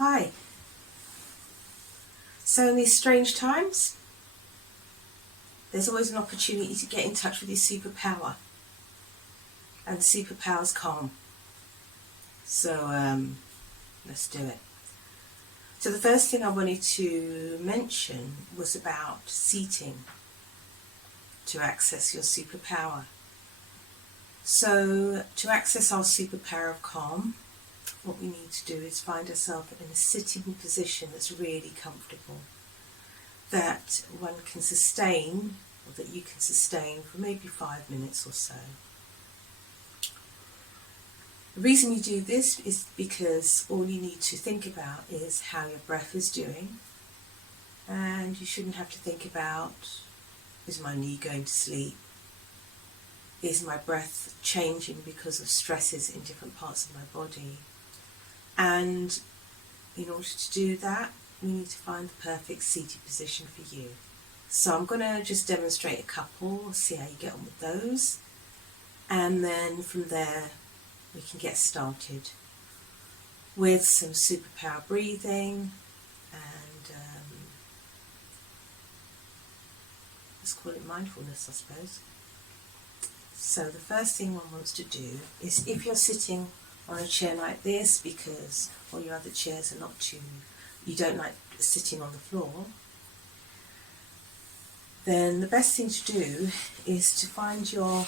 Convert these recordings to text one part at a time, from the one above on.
Hi. So in these strange times, there's always an opportunity to get in touch with your superpower. And the superpower's calm. So let's do it. So the first thing I wanted to mention was about seating to access your superpower. So to access our superpower of calm, what we need to do is find ourselves in a sitting position that's really comfortable, that one can sustain, or that you can sustain for maybe 5 minutes or so. The reason you do this is because all you need to think about is how your breath is doing, and you shouldn't have to think about, is my knee going to sleep? Is my breath changing because of stresses in different parts of my body? And in order to do that, we need to find the perfect seated position for you. So I'm going to just demonstrate a couple, see how you get on with those, and then from there we can get started with some superpower breathing and let's call it mindfulness, I suppose. So the first thing one wants to do is, if you're sitting on a chair like this because all your other chairs are not too, you don't like sitting on the floor, then the best thing to do is to find your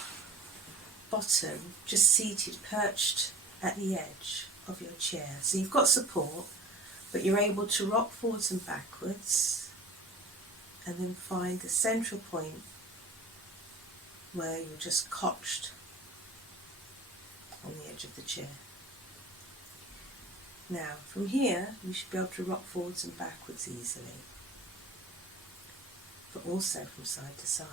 bottom just seated, perched at the edge of your chair. So you've got support, but you're able to rock forwards and backwards, and then find the central point where you're just couched on the edge of the chair. Now, from here, you should be able to rock forwards and backwards easily, but also from side to side.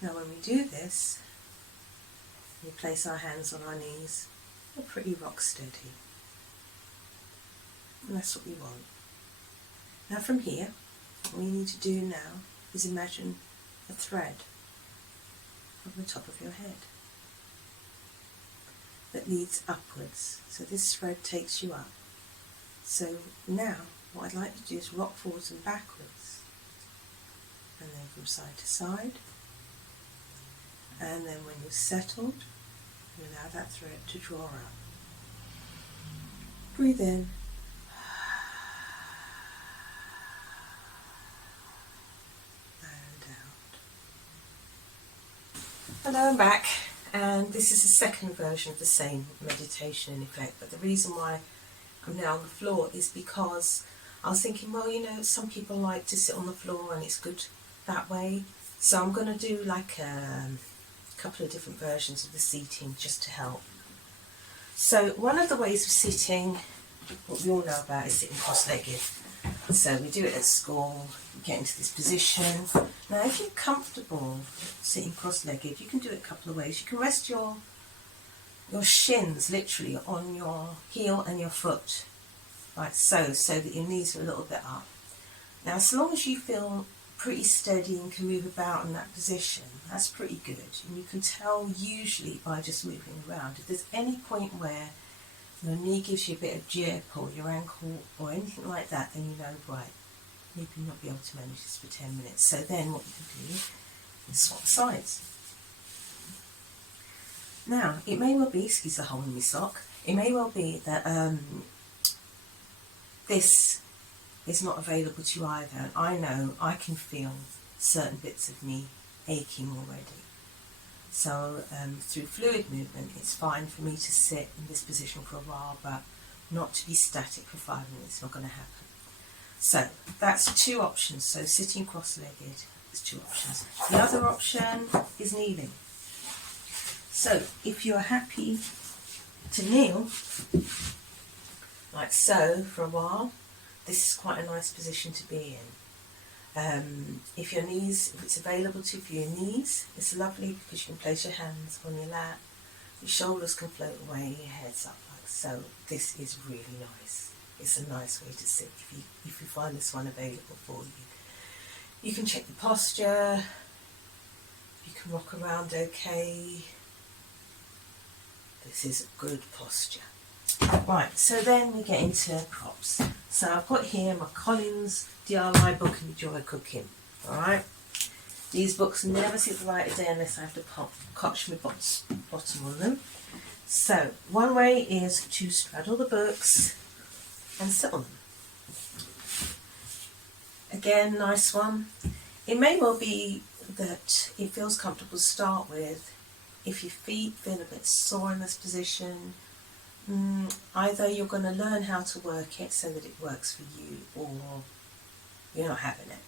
Now, when we do this, we place our hands on our knees, we're pretty rock steady. And that's what we want. Now, from here, what you need to do now is imagine a thread from the top of your head that leads upwards. So this thread takes you up. So now what I'd like to do is rock forwards and backwards, and then from side to side, and then when you're settled, you allow that thread to draw up. Breathe in. And out. Hello, I'm back. And this is the second version of the same meditation in effect, but the reason why I'm now on the floor is because I was thinking, well, you know, some people like to sit on the floor and it's good that way, so I'm going to do like a couple of different versions of the seating just to help. So one of the ways of sitting, what we all know about, is sitting cross-legged. So we do it at school, we get into this position. Now if you're comfortable sitting cross-legged, you can do it a couple of ways. You can rest your shins literally on your heel and your foot, like so that your knees are a little bit up. Now as long as you feel pretty steady and can move about in that position, that's pretty good. And you can tell usually by just moving around. If there's any point where your knee gives you a bit of jip, or your ankle or anything like that, then you know, right, maybe not be able to manage this for 10 minutes. So then what you can do is swap sides. Now, it may well be, excuse the hole in my sock, it may well be that this is not available to you either. And I know I can feel certain bits of me aching already. So through fluid movement, it's fine for me to sit in this position for a while, but not to be static for 5 minutes. It's not going to happen. So that's two options. So sitting cross-legged is two options. The other option is kneeling. So if you're happy to kneel, like so, for a while, this is quite a nice position to be in. If it's available to you for your knees, it's lovely because you can place your hands on your lap, your shoulders can float away, your head's up like so. This is really nice. It's a nice way to sit if you find this one available for you. You can check the posture, you can rock around okay. this is a good posture. Right, so then we get into props. So I've got here my Collins DIY book, Enjoy Cooking. Alright, these books never see the light of day unless I have to catch my bottom on them. So one way is to straddle the books and sit on them. Again, nice one. It may well be that it feels comfortable to start with. If your feet feel a bit sore in this position, either you're going to learn how to work it so that it works for you, or you're not having it.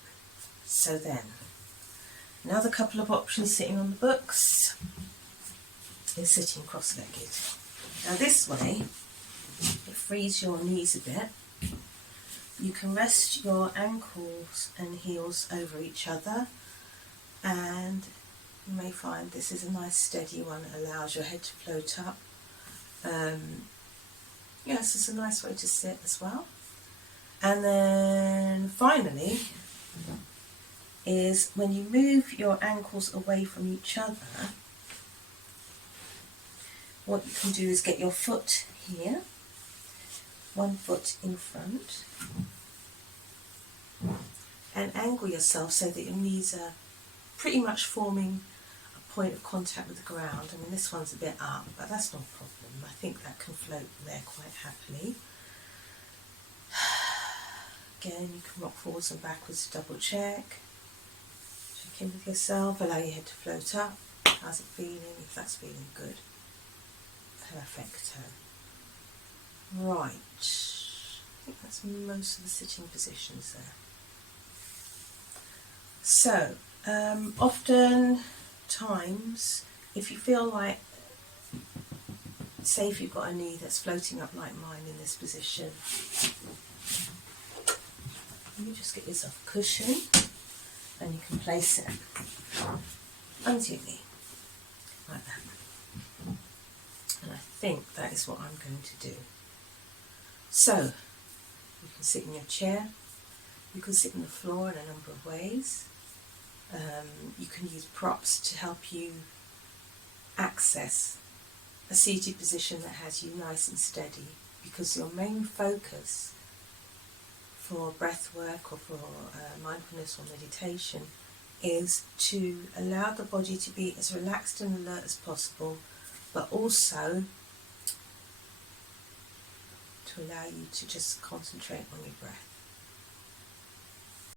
So then, another couple of options sitting on the books is sitting cross-legged. Now this way, it frees your knees a bit. You can rest your ankles and heels over each other, and you may find this is a nice steady one that allows your head to float up. Yes, it's a nice way to sit as well. And then finally is when you move your ankles away from each other, what you can do is get your foot here, one foot in front, and angle yourself so that your knees are pretty much forming a point of contact with the ground. I mean, this one's a bit up, but that's not a problem. I think that can float there quite happily. Again, you can rock forwards and backwards to double check. Check in with yourself, allow your head to float up. How's it feeling? If that's feeling good. Perfecto. Right. I think that's most of the sitting positions there. So, often times, if you feel like, say if you've got a knee that's floating up like mine in this position, you just get yourself a cushion and you can place it under your knee, like that. And I think that is what I'm going to do. So, you can sit in your chair, you can sit on the floor in a number of ways. You can use props to help you access a seated position that has you nice and steady, because your main focus for breath work or for mindfulness or meditation is to allow the body to be as relaxed and alert as possible, but also to allow you to just concentrate on your breath.